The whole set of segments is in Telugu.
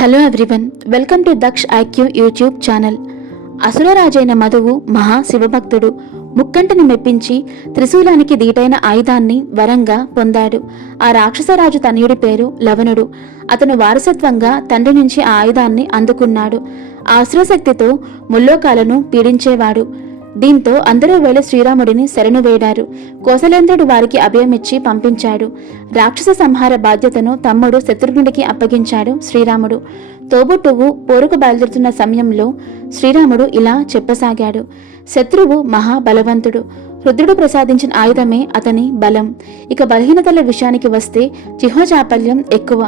Hello everyone, welcome to Daksh IQ YouTube channel. అసురరాజైన మధువు మహా శివభక్తుడు. ముక్కంటిని మెప్పించి త్రిశూలానికి దీటైన ఆయుధాన్ని వరంగా పొందాడు. ఆ రాక్షసరాజు తనయుడి పేరు లవణుడు. అతను వారసత్వంగా తండ్రి నుంచి ఆ ఆయుధాన్ని అందుకున్నాడు. ఆ అసురశక్తితో ముల్లోకాలను పీడించేవాడు. దీంతో అందరూ వెళ్లి శ్రీరాముడిని శరణు వేడారు. కోసలేంద్రుడు వారికి అభయమిచ్చి పంపించాడు. రాక్షస సంహార బాధ్యతను తమ్ముడు శత్రుఘ్నుడికి అప్పగించాడు శ్రీరాముడు. తోబుట్టువు పోరుకు బయలుదేరుతున్న సమయంలో శ్రీరాముడు ఇలా చెప్పసాగాడు: శత్రువు మహాబలవంతుడు. రుద్రుడు ప్రసాదించిన ఆయుధమే అతని బలం. ఇక బలహీనతల విషయానికి వస్తే చిహ్నచాపల్యం ఎక్కువ.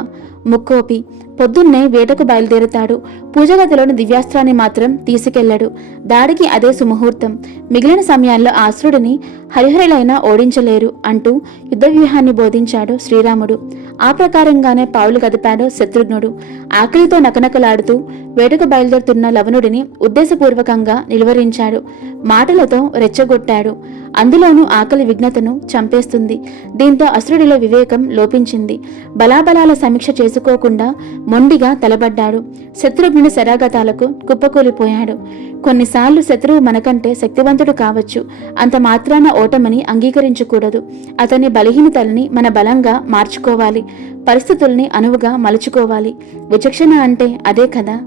ముక్కోపి. పొద్దున్నే వేటకు బయలుదేరుతాడు. పూజగదిలోని దివ్యాస్త్రాన్ని మాత్రం తీసుకెళ్లడు. దాడికి అదే సుముహూర్తం. మిగిలిన సమయాల్లో ఆసురుడిని హరిహరులైనా ఓడించలేరు అంటూ యుద్ధ వ్యూహాన్ని బోధించాడు శ్రీరాముడు. ఆ ప్రకారంగానే పావులు కదిపాడు శత్రుఘ్నుడు. ఆకలితో నకనకలాడుతూ వేటకు బయలుదేరుతున్న లవణుడిని ఉద్దేశపూర్వకంగా నిలువరించాడు. మాటలతో రెచ్చగొట్టాడు. అందులోనూ ఆకలి విఘ్నతను చంపేస్తుంది. దీంతో అసురుడిలో వివేకం లోపించింది. బలాబలాల సమీక్ష చేసుకోకుండా మొండిగా తలబడ్డాడు. శత్రుఘ్నుడి శరాగతాలకు కుప్పకూలిపోయాడు. కొన్నిసార్లు శత్రువు మనకంటే శక్తివంతుడు కావచ్చు. అంత మాత్రాన ఓటమని అంగీకరించకూడదు. అతని బలహీనతల్ని మన బలంగా మార్చుకోవాలి. పరిస్థితుల్ని అనువుగా మలుచుకోవాలి. విచక్షణ అంటే అదే కదా.